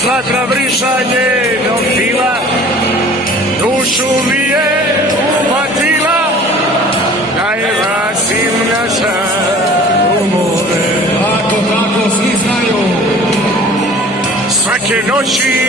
Slatra vrišanje nokila, dušu mi je uhvatila, da je vratim nazad u more. Tako, svi znaju. Svake noći